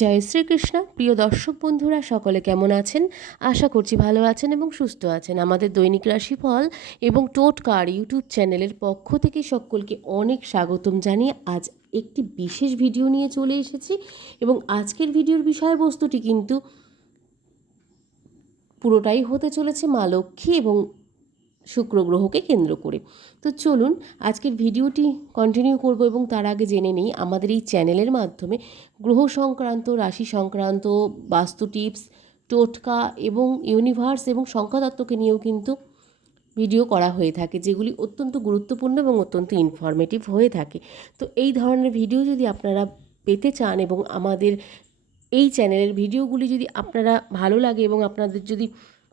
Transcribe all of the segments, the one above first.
জয় শ্রীকৃষ্ণ। প্রিয় দর্শক বন্ধুরা, সকলে কেমন আছেন? আশা করছি ভালো আছেন এবং সুস্থ আছেন। আমাদের দৈনিক রাশিফল এবং টোটকার ইউটিউব চ্যানেলের পক্ষ থেকে সকলকে অনেক স্বাগতম জানিয়ে আজ একটি বিশেষ ভিডিও নিয়ে চলে এসেছি এবং আজকের ভিডিওর বিষয়বস্তুটি কিন্তু পুরোটাই হতে চলেছে মা লক্ষ্মী এবং শুক্র গ্রহকে কেন্দ্র করে। তো চলুন, আজকের ভিডিওটি কন্টিনিউ করব এবং তার আগে জেনে নিই, আমাদের এই চ্যানেলের মাধ্যমে গ্রহ সংক্রান্ত, রাশি সংক্রান্ত, বাস্তু টিপস, টোটকা এবং ইউনিভার্স এবং সংখ্যাতত্ত্বকে নিয়েও কিন্তু ভিডিও করা হয়ে থাকে, যেগুলি অত্যন্ত গুরুত্বপূর্ণ এবং অত্যন্ত ইনফরমেটিভ হয়ে থাকে। তো এই ধরনের ভিডিও যদি আপনারা পেতে চান এবং আমাদের এই চ্যানেলের ভিডিওগুলি যদি আপনারা ভালো লাগে এবং আপনাদের যদি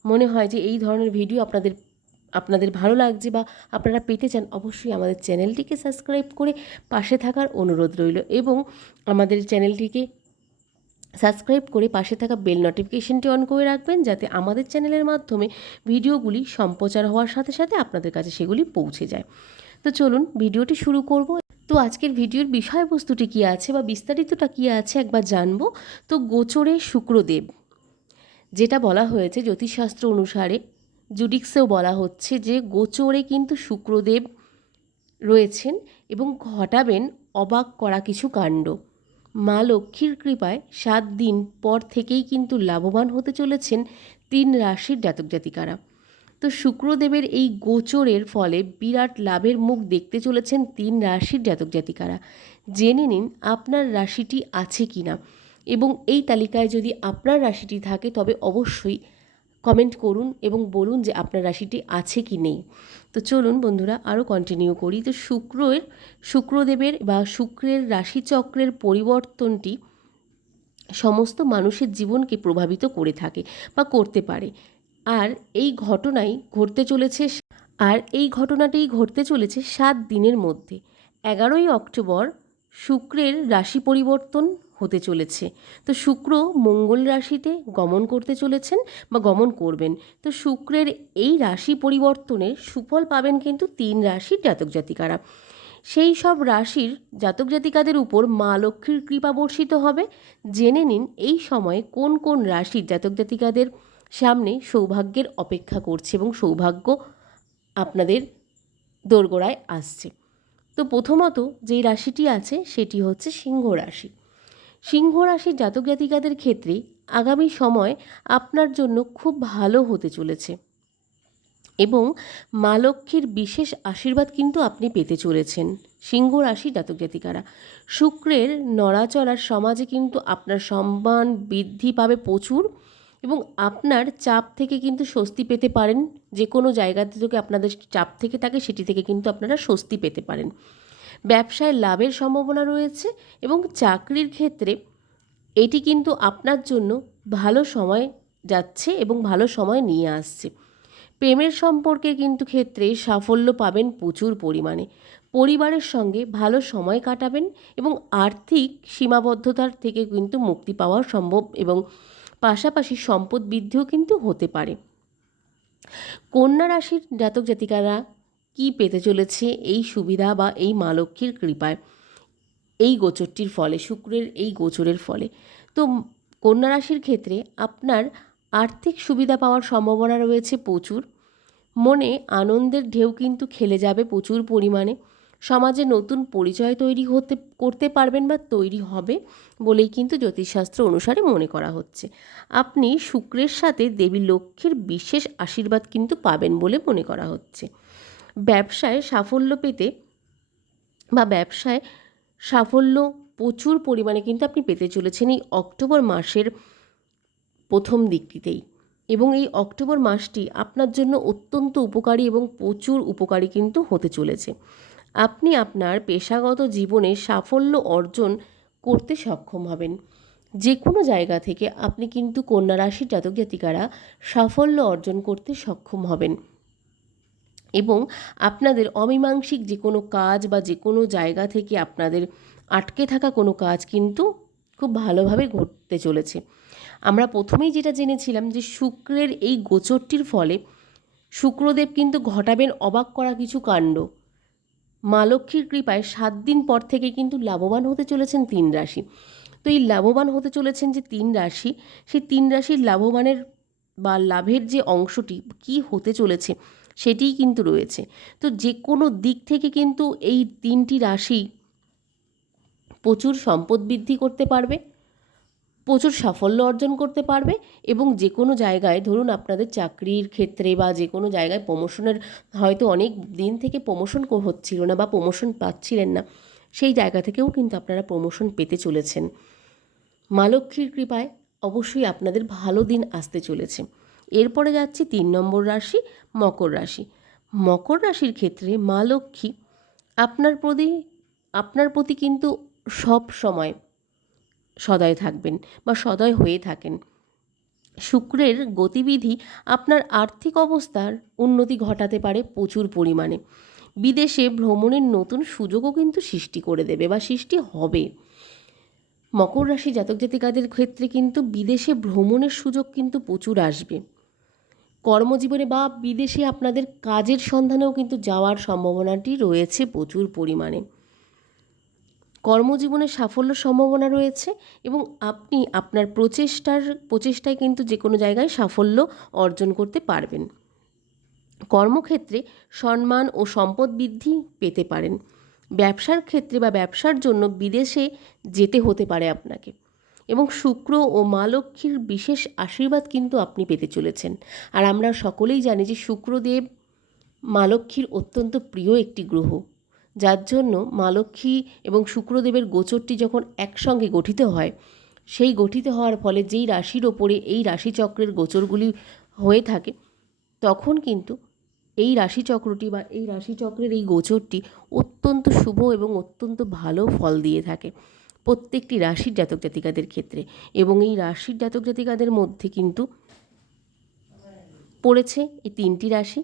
মনে হয় যে এই ধরনের ভিডিও আপনাদের আপনাদের ভালো লাগছে বা আপনারা পেতে চান, অবশ্যই আমাদের চ্যানেলটিকে সাবস্ক্রাইব করে পাশে থাকার অনুরোধ রইল এবং আমাদের চ্যানেলটিকে সাবস্ক্রাইব করে পাশে থাকা বেল নোটিফিকেশনটি অন করে রাখবেন যাতে আমাদের চ্যানেলের মাধ্যমে ভিডিওগুলি সম্প্রচার হওয়ার সাথে সাথে আপনাদের কাছে সেগুলি পৌঁছে যায়। তো চলুন ভিডিওটি শুরু করব। তো আজকের ভিডিওর বিষয়বস্তুটি কী আছে বা বিস্তারিতটা কী আছে একবার জানব। তো গোচরে শুক্রদেব, যেটা বলা হয়েছে জ্যোতিষশাস্ত্র অনুসারে জুডিক্সেও বলা হচ্ছে যে গোচরে কিন্তু শুক্রদেব রয়েছেন এবং ঘটাবেন অবাক করা কিছু কাণ্ড। মা লক্ষ্মীর কৃপায় সাত দিন পর থেকেই কিন্তু লাভবান হতে চলেছেন তিন রাশির জাতক জাতিকারা। তো শুক্রদেবের এই গোচরের ফলে বিরাট লাভের মুখ দেখতে চলেছেন তিন রাশির জাতক জাতিকারা। জেনে নিন আপনার রাশিটি আছে কি না এবং এই তালিকায় যদি আপনার রাশিটি থাকে তবে অবশ্যই কমেন্ট করুন এবং বলুন যে আপনার রাশিটি আছে কি নেই। তো চলুন বন্ধুরা আরও কন্টিনিউ করি। তো শুক্রের, শুক্রদেবের বা শুক্রের রাশিচক্রের পরিবর্তনটি সমস্ত মানুষের জীবনকে প্রভাবিত করে থাকে বা করতে পারে। আর এই ঘটনাই ঘটতে চলেছে, আর এই ঘটনাটি ঘটতে চলেছে সাত দিনের মধ্যে। এগারোই অক্টোবর শুক্রের রাশি পরিবর্তন হতে চলেছে। তো শুক্র মঙ্গল রাশিতে গমন করতে চলেছেন বা গমন করবেন। তো শুক্রের এই রাশি পরিবর্তনের সুফল পাবেন কিন্তু তিন রাশির জাতক জাতিকারা। সেই সব রাশির জাতক জাতিকাদের উপর মা লক্ষ্মীর কৃপা বর্ষিত হবে। জেনে নিন এই সময়ে কোন কোন রাশির জাতক জাতিকাদের সামনে সৌভাগ্যের অপেক্ষা করছে এবং সৌভাগ্য আপনাদের দোরগোড়ায় আসছে। তো প্রথমত যেই রাশিটি আছে সেটি হচ্ছে সিংহ রাশি। সিংহ রাশির জাতক জাতিকাদের ক্ষেত্রে আগামী সময় আপনার জন্য খুব ভালো হতে চলেছে এবং মা লক্ষ্মীর বিশেষ আশীর্বাদ কিন্তু আপনি পেতে চলেছেন সিংহ রাশি জাতক জাতিকারা। শুক্রের নড়াচড়ার সমাজে কিন্তু আপনার সম্মান বৃদ্ধি পাবে প্রচুর এবং আপনার চাপ থেকে কিন্তু স্বস্তি পেতে পারেন। যে কোনো জায়গা থেকে আপনাদের চাপ থেকে থাকে, সেটি থেকে কিন্তু আপনারা স্বস্তি পেতে পারেন। ব্যবসায় লাভের সম্ভাবনা রয়েছে এবং চাকরির ক্ষেত্রে এটি কিন্তু আপনার জন্য ভালো সময় যাচ্ছে এবং ভালো সময় নিয়ে আসছে। প্রেমের সম্পর্কে কিন্তু ক্ষেত্রে সাফল্য পাবেন প্রচুর পরিমাণে। পরিবারের সঙ্গে ভালো সময় কাটাবেন এবং আর্থিক সীমাবদ্ধতার থেকে কিন্তু মুক্তি পাওয়া সম্ভব এবং পাশাপাশি সম্পদ বৃদ্ধিও কিন্তু হতে পারে। কন্যা রাশির জাতক জাতিকারা কি পেতে চলেছে এই সুবিধা বা এই মা লক্ষ্মীর কৃপায়? এই গোচরটির ফলে, শুক্রের এই গোচরের ফলে। তো কন্যা রাশির ক্ষেত্রে আপনার আর্থিক সুবিধা পাওয়ার সম্ভাবনা রয়েছে প্রচুর। মনে আনন্দের ঢেউ কিন্তু খেলে যাবে প্রচুর পরিমাণে। সমাজে নতুন পরিচয় তৈরি হতে, করতে পারবেন বা তৈরি হবে বলেই কিন্তু জ্যোতিষশাস্ত্র অনুসারে মনে করা হচ্ছে। আপনি শুক্রের সাথে দেবী লক্ষ্মীর বিশেষ আশীর্বাদ কিন্তু পাবেন বলে মনে করা হচ্ছে। ব্যবসায় সাফল্য পেতে বা ব্যবসায় সাফল্য প্রচুর পরিমাণে কিন্তু আপনি পেতে চলেছেন এই অক্টোবর মাসের প্রথম দিকটিতেই। এবং এই অক্টোবর মাসটি আপনার জন্য অত্যন্ত উপকারী এবং প্রচুর উপকারী কিন্তু হতে চলেছে। আপনি আপনার পেশাগত জীবনে সাফল্য অর্জন করতে সক্ষম হবেন। যে কোনো জায়গা থেকে আপনি কিন্তু কন্যা রাশির জাতক জাতিকারা সাফল্য অর্জন করতে সক্ষম হবেন। এবং আপনাদের অমীমাংসিক যে কোনো কাজ বা যে কোনো জায়গা থেকে আপনাদের আটকে থাকা কোনো কাজ কিন্তু খুব ভালোভাবে ঘটতে চলেছে। আমরা প্রথমেই যেটা জেনেছিলাম যে শুক্রের এই গোচরটির ফলে শুক্রদেব কিন্তু ঘটাবেন অবাক করা কিছু কাণ্ড। মা লক্ষ্মীর কৃপায় সাত দিন পর থেকে কিন্তু লাভবান হতে চলেছেন তিন রাশি। তো এই লাভবান হতে চলেছেন যে তিন রাশি, সেই তিন রাশির লাভবানের বা লাভের যে অংশটি কি হতে চলেছে সেটিই কিন্তু রয়েছে। তো যে কোনো দিক থেকে কিন্তু এই তিনটি রাশি প্রচুর সম্পদ বৃদ্ধি করতে পারবে। প্রচুর সাফল্য অর্জন করতে পারবে এবং যে কোনো জায়গায় ধরুন আপনাদের চাকরির ক্ষেত্রে বা যে কোনো জায়গায় প্রমোশনের হয়তো অনেক দিন থেকে প্রমোশন হচ্ছিল না বা প্রমোশন পাচ্ছিলেন না, সেই জায়গা থেকেও কিন্তু আপনারা প্রমোশন পেতে চলেছেন। মা লক্ষ্মীর কৃপায় অবশ্যই আপনাদের ভালো দিন আসতে চলেছে। এরপরে যাচ্ছি তিন নম্বর রাশি, মকর রাশি। মকর রাশির ক্ষেত্রে মা লক্ষ্মী, আপনার প্রতি আপনার প্রতি কিন্তু সব সময় সদয় থাকবেন বা সদয় হয়ে থাকেন। শুক্রের গতিবিধি আপনার আর্থিক অবস্থার উন্নতি ঘটাতে পারে প্রচুর পরিমাণে। বিদেশে ভ্রমণের নতুন সুযোগও কিন্তু সৃষ্টি করে দেবে বা সৃষ্টি হবে। মকর রাশি জাতক জাতিকাদের ক্ষেত্রে কিন্তু বিদেশে ভ্রমণের সুযোগ কিন্তু প্রচুর আসবে। কর্মজীবনে বা বিদেশে আপনাদের কাজের সন্ধানেও কিন্তু যাওয়ার সম্ভাবনাটি রয়েছে প্রচুর পরিমাণে। কর্মজীবনে সাফল্য সম্ভাবনা রয়েছে এবং আপনি আপনার প্রচেষ্টার, প্রচেষ্টায় কিন্তু যে কোনো জায়গায় সাফল্য অর্জন করতে পারবেন। কর্মক্ষেত্রে সম্মান ও সম্পদ বৃদ্ধি পেতে পারেন। ব্যবসার ক্ষেত্রে বা ব্যবসার জন্য বিদেশে যেতে হতে পারে আপনাকে এবং শুক্র ও মা লক্ষ্মীর বিশেষ আশীর্বাদ কিন্তু আপনি পেতে চলেছেন। আর আমরা সকলেই জানি যে শুক্রদেব মা লক্ষ্মীর অত্যন্ত প্রিয় একটি গ্রহ। যার জন্য মা লক্ষ্মী এবং শুক্রদেবের গোচরটি যখন একসঙ্গে গঠিত হয়, সেই গঠিত হওয়ার ফলে যেই রাশির ওপরে এই রাশিচক্রের গোচরগুলি হয়ে থাকে, তখন কিন্তু এই রাশিচক্রটি বা এই রাশিচক্রের এই গোচরটি অত্যন্ত শুভ এবং অত্যন্ত ভালো ফল দিয়ে থাকে প্রত্যেকটি রাশির জাতক জাতিকাদের ক্ষেত্রে। এবং এই রাশির জাতক জাতিকাদের মধ্যে কিন্তু পড়েছে এই তিনটি রাশি।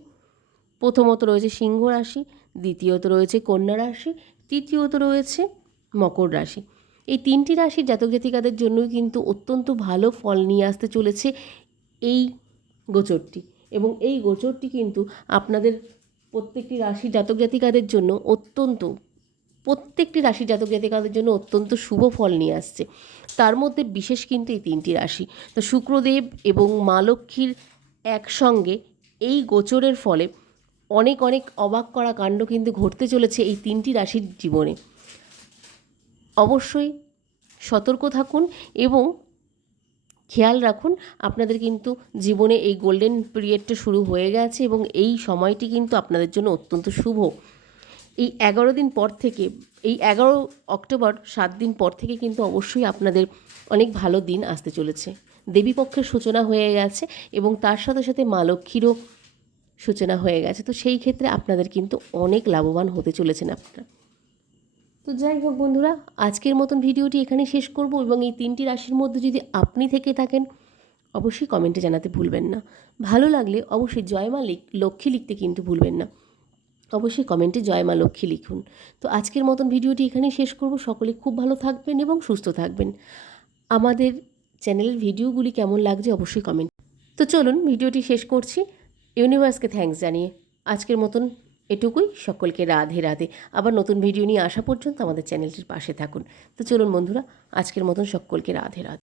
প্রথমত রয়েছে সিংহ রাশি দ্বিতীয়ত রয়েছে কন্যা রাশি, তৃতীয়ত রয়েছে মকর রাশি। এই তিনটি রাশির জাতক জাতিকাদের জন্যই কিন্তু অত্যন্ত ভালো ফল নিয়ে আসতে চলেছে এই গোচরটি। এবং এই গোচরটি কিন্তু আপনাদের প্রত্যেকটি রাশি জাতক জাতিকাদের জন্য অত্যন্ত, প্রত্যেকটি রাশি জাতক জাতিকাদের জন্য অত্যন্ত শুভ ফল নিয়ে আসছে। তার মধ্যে বিশেষ কিন্তু এই তিনটি রাশি। তো শুক্রদেব এবং মা লক্ষ্মীর একসঙ্গে এই গোচরের ফলে অনেক অনেক অবাক করা কাণ্ড কিন্তু ঘটতে চলেছে এই তিনটি রাশির জীবনে। অবশ্যই সতর্ক থাকুন এবং খেয়াল রাখুন, আপনাদের কিন্তু জীবনে এই গোল্ডেন পিরিয়ডটা শুরু হয়ে গেছে এবং এই সময়টি কিন্তু আপনাদের জন্য অত্যন্ত শুভ। এই এগারো দিন পর থেকে, এই এগারো অক্টোবর সাত দিন পর থেকে কিন্তু অবশ্যই আপনাদের অনেক ভালো দিন আসতে চলেছে। দেবীপক্ষের সূচনা হয়ে গেছে এবং তার সাথে সাথে মা লক্ষ্মীরও সূচনা হয়ে গেছে। তো সেই ক্ষেত্রে আপনাদের কিন্তু অনেক লাভবান হতে চলেছেন আপনারা। তো যাই হোক বন্ধুরা, আজকের মতন ভিডিওটি এখানে শেষ করব এবং এই তিনটি রাশির মধ্যে যদি আপনি থেকে থাকেন, অবশ্যই কমেন্টে জানাতে ভুলবেন না। ভালো লাগলে অবশ্যই জয়মা লক্ষ্মী লিখতে কিন্তু ভুলবেন না। অবশ্যই কমেন্টে জয় মা লক্ষ্মী লিখুন। তো আজকের মতন ভিডিওটি এখানেই শেষ করব। সকলে খুব ভালো থাকবেন এবং সুস্থ থাকবেন। আমাদের চ্যানেলের ভিডিওগুলি কেমন লাগছে অবশ্যই কমেন্ট, তো চলুন ভিডিওটি শেষ করছি। ইউনিভার্সকে থ্যাংকস জানিয়ে আজকের মতন এটুকুই। সকলকে রাধে রাধে। আবার নতুন ভিডিও নিয়ে আসা পর্যন্ত আমাদের চ্যানেলটির পাশে থাকুন। তো চলুন বন্ধুরা, আজকের মতন সকলকে রাধে রাধে।